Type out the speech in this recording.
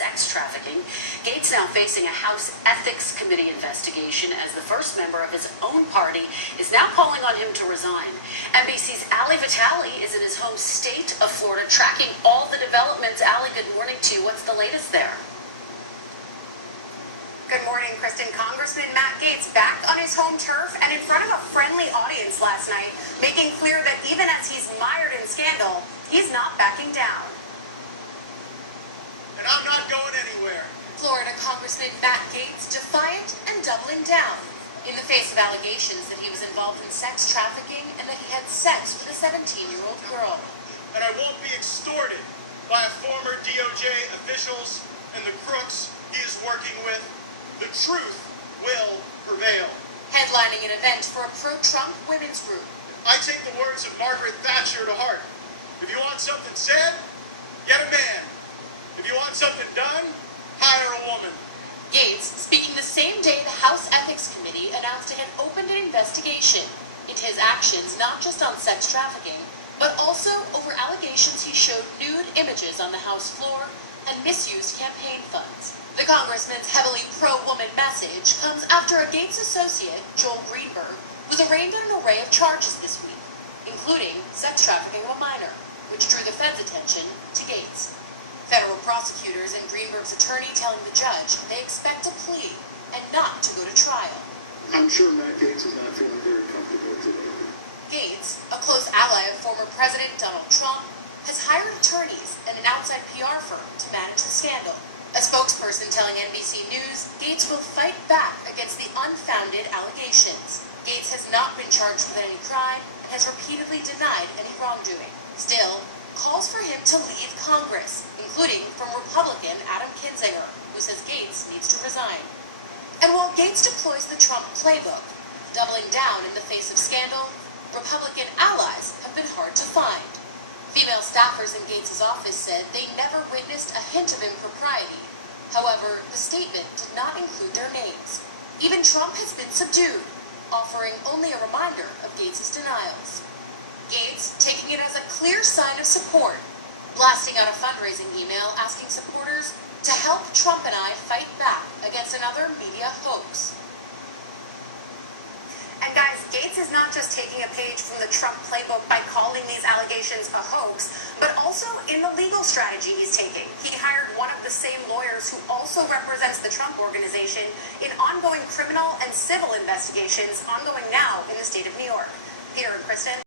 sex trafficking. Gaez now facing a House Ethics Committee investigation as the first member of his own party is now calling on him to resign. NBC's Ali Vitale is in his home state of Florida tracking all the developments. Ali, good morning to you. What's the latest there? Good morning, Kristen. Congressman Matt Gaetz back on his home turf and in front of a friendly audience last night, making clear that even as he's mired in scandal, he's not backing down. And I'm not going anywhere. Florida Congressman Matt Gaetz defiant and doubling down in the face of allegations that he was involved in sex trafficking and that he had sex with a 17-year-old girl. And I won't be extorted by former DOJ officials and the crooks he is working with. The truth will prevail. Headlining an event for a pro-Trump women's group. I take the words of Margaret Thatcher to heart. If you want something said, get a man. If you want something done, hire a woman. Gaetz, speaking the same day the House Ethics Committee announced it had opened an investigation into his actions not just on sex trafficking, but also over allegations he showed nude images on the House floor and misused campaign funds. The congressman's heavily pro-woman message comes after a Gaetz associate, Joel Greenberg, was arraigned on an array of charges this week, including sex trafficking of a minor, which drew the Fed's attention to Gaetz. Federal prosecutors and Greenberg's attorney telling the judge they expect a plea and not to go to trial. I'm sure Matt Gaetz is not feeling very comfortable today. Gaetz, a close ally of former President Donald Trump, has hired attorneys and an outside PR firm to manage the scandal. A spokesperson telling NBC News, Gaetz will fight back against the unfounded allegations. Gaetz has not been charged with any crime and has repeatedly denied any wrongdoing. Still, calls for him to leave Congress, including from Republican Adam Kinzinger, who says Gaetz needs to resign. And while Gaetz deploys the Trump playbook, doubling down in the face of scandal, Republican allies have been hard to find. Female staffers in Gaetz's office said they never witnessed a hint of impropriety. However, the statement did not include their names. Even Trump has been subdued, offering only a reminder of Gaetz's denials. Gaetz taking it as a clear sign of support, blasting out a fundraising email asking supporters to help Trump and I fight back against another media hoax. And guys, Gaetz is not just taking a page from the Trump playbook by calling these allegations a hoax, but also in the legal strategy he's taking. He hired one of the same lawyers who also represents the Trump organization in ongoing criminal and civil investigations ongoing now in the state of New York. Peter and Kristen.